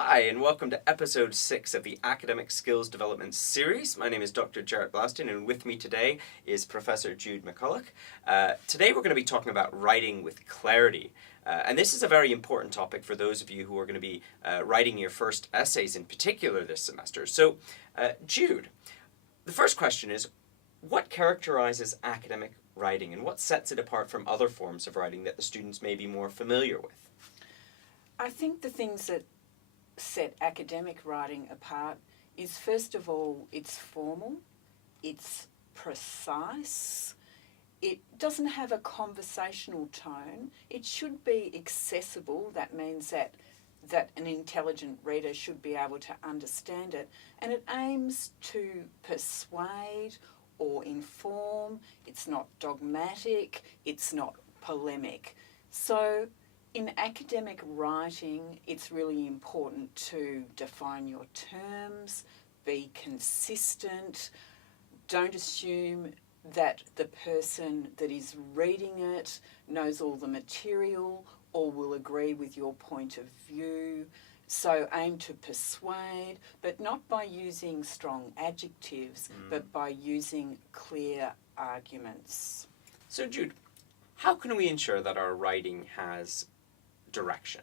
Hi, and welcome to episode 6 of the Academic Skills Development Series. My name is Dr. Jarrett Blaston, and with me today is Professor Jude McCulloch. Today we're going to be talking about writing with clarity. And this is a very important topic for those of you who are going to be writing your first essays in particular this semester. So, Jude, the first question is, what characterizes academic writing and what sets it apart from other forms of writing that the students may be more familiar with? I think the things that set academic writing apart is, first of all, it's formal, it's precise, it doesn't have a conversational tone, it should be accessible. That means that an intelligent reader should be able to understand it, and it aims to persuade or inform. It's not dogmatic, it's not polemic. So in academic writing, it's really important to define your terms, be consistent, don't assume that the person that is reading it knows all the material or will agree with your point of view. So aim to persuade, but not by using strong adjectives, but by using clear arguments. So Jude, how can we ensure that our writing has direction?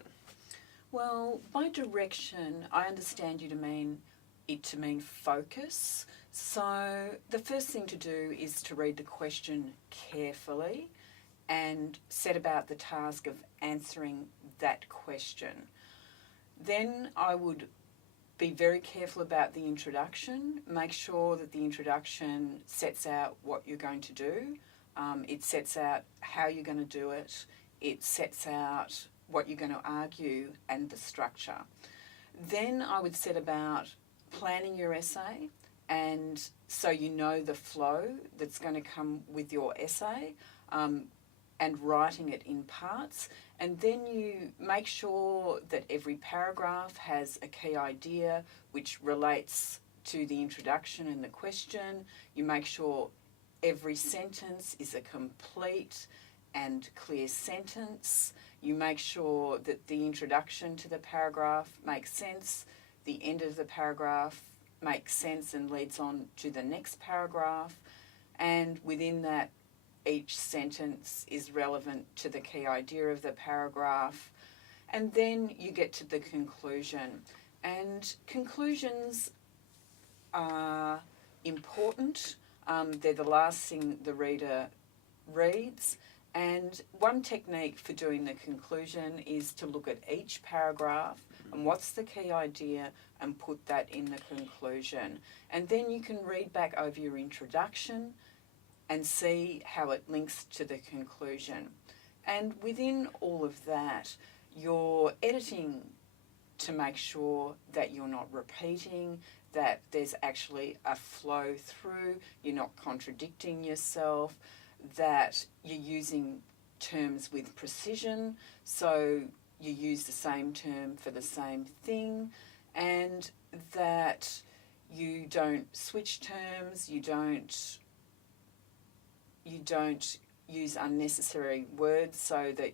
Well, by direction, I understand you to mean focus. So the first thing to do is to read the question carefully and set about the task of answering that question. Then I would be very careful about the introduction. Make sure that the introduction sets out what you're going to do. It sets out how you're going to do it. It sets out what you're going to argue and the structure. Then I would set about planning your essay, and so you know the flow that's going to come with your essay, and writing it in parts. And then you make sure that every paragraph has a key idea which relates to the introduction and the question. You make sure every sentence is a complete and clear sentence. You make sure that the introduction to the paragraph makes sense, the end of the paragraph makes sense and leads on to the next paragraph, and within that each sentence is relevant to the key idea of the paragraph. And then you get to the conclusion. And conclusions are important. They're the last thing the reader reads. And one technique for doing the conclusion is to look at each paragraph and what's the key idea and put that in the conclusion. And then you can read back over your introduction and see how it links to the conclusion. And within all of that, you're editing to make sure that you're not repeating, that there's actually a flow through, you're not contradicting yourself, that you're using terms with precision, so you use the same term for the same thing, and that you don't switch terms, you don't use unnecessary words so that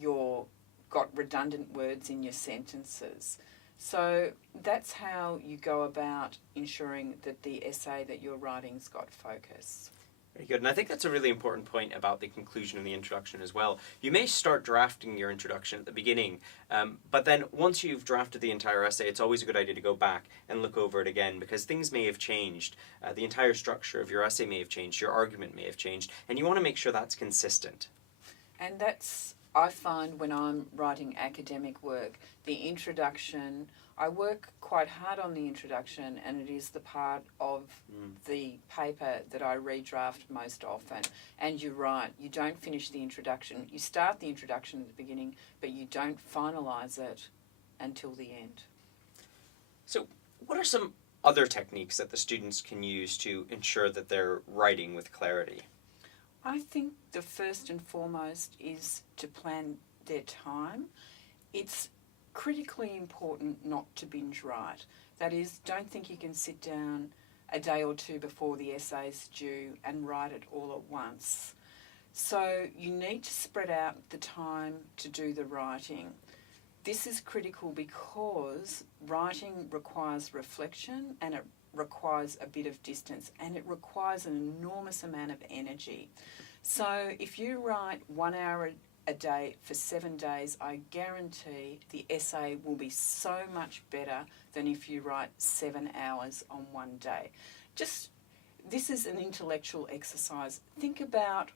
you've got redundant words in your sentences. So that's how you go about ensuring that the essay that you're writing's got focus. Very good, and I think that's a really important point about the conclusion and the introduction as well. You may start drafting your introduction at the beginning, but then once you've drafted the entire essay, it's always a good idea to go back and look over it again, because things may have changed. The entire structure of your essay may have changed, your argument may have changed, and you want to make sure that's consistent. And that's, I find when I'm writing academic work, the introduction, I work quite hard on the introduction, and it is the part of the paper that I redraft most often. And you're right, you don't finish the introduction. You start the introduction at the beginning, but you don't finalise it until the end. So what are some other techniques that the students can use to ensure that they're writing with clarity? I think the first and foremost is to plan their time. It's critically important not to binge write. That is, don't think you can sit down a day or two before the essay's due and write it all at once. So you need to spread out the time to do the writing. This is critical because writing requires reflection and it requires a bit of distance and it requires an enormous amount of energy. So if you write 1 hour a day for 7 days, I guarantee the essay will be so much better than if you write 7 hours on one day. This is an intellectual exercise. Think about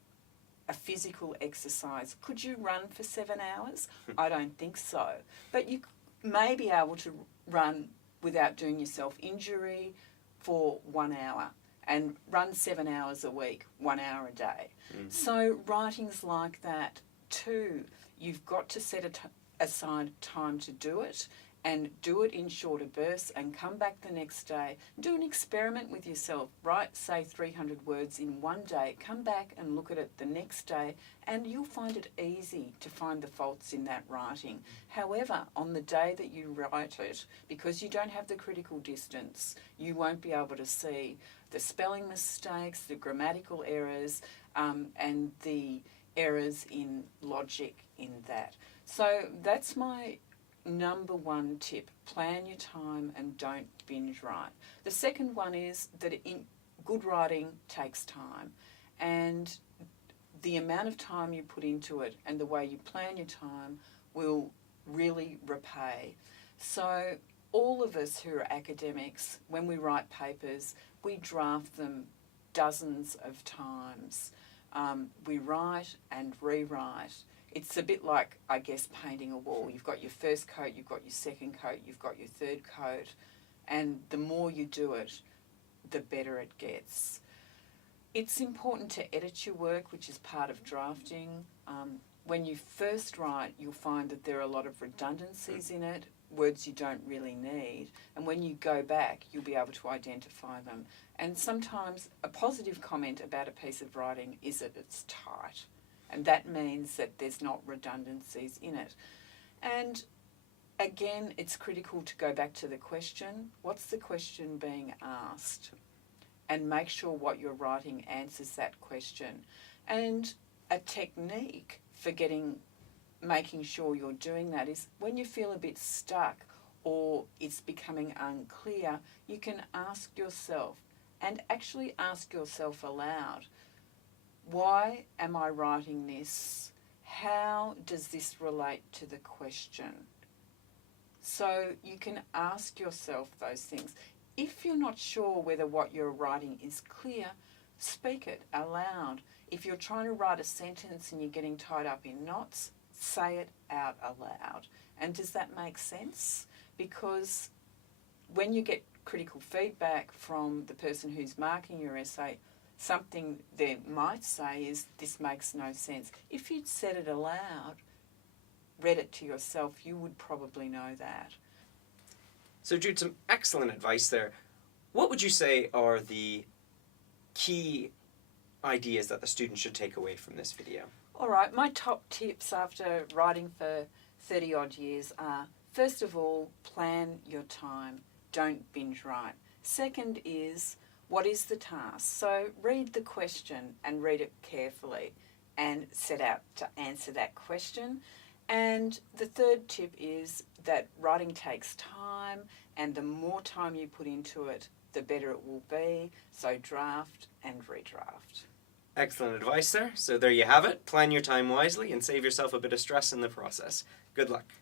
a physical exercise. Could you run for 7 hours? I don't think so. But you may be able to run without doing yourself injury for 1 hour and run 7 hours a week, 1 hour a day. So writing's like that too. You've got to set aside time to do it and do it in shorter bursts and come back the next day. Do an experiment with yourself. Write, say, 300 words in one day. Come back and look at it the next day and you'll find it easy to find the faults in that writing. However, on the day that you write it, because you don't have the critical distance, you won't be able to see the spelling mistakes, the grammatical errors, and the errors in logic in that. So that's my number one tip. Plan your time and don't binge write. The second one is that good writing takes time, and the amount of time you put into it and the way you plan your time will really repay. So all of us who are academics, when we write papers, we draft them dozens of times. We write and rewrite. It's a bit like, I guess, painting a wall. You've got your first coat, you've got your second coat, you've got your third coat, and the more you do it, the better it gets. It's important to edit your work, which is part of drafting. When you first write, you'll find that there are a lot of redundancies in it, words you don't really need, and when you go back, you'll be able to identify them. And sometimes a positive comment about a piece of writing is that it's tight. And that means that there's not redundancies in it. And again, it's critical to go back to the question. What's the question being asked? And make sure what you're writing answers that question. And a technique for making sure you're doing that is when you feel a bit stuck or it's becoming unclear, you can ask yourself, and actually ask yourself aloud, why am I writing this? How does this relate to the question? So you can ask yourself those things. If you're not sure whether what you're writing is clear, speak it aloud. If you're trying to write a sentence and you're getting tied up in knots, say it out aloud. And does that make sense? Because when you get critical feedback from the person who's marking your essay, something they might say is, this makes no sense. If you'd said it aloud, read it to yourself, you would probably know that. So Jude, some excellent advice there. What would you say are the key ideas that the student should take away from this video? All right, my top tips after writing for 30 odd years are, first of all, plan your time. Don't binge write. Second is, what is the task? So read the question and read it carefully and set out to answer that question. And the third tip is that writing takes time, and the more time you put into it, the better it will be. So draft and redraft. Excellent advice there. So there you have it. Plan your time wisely and save yourself a bit of stress in the process. Good luck.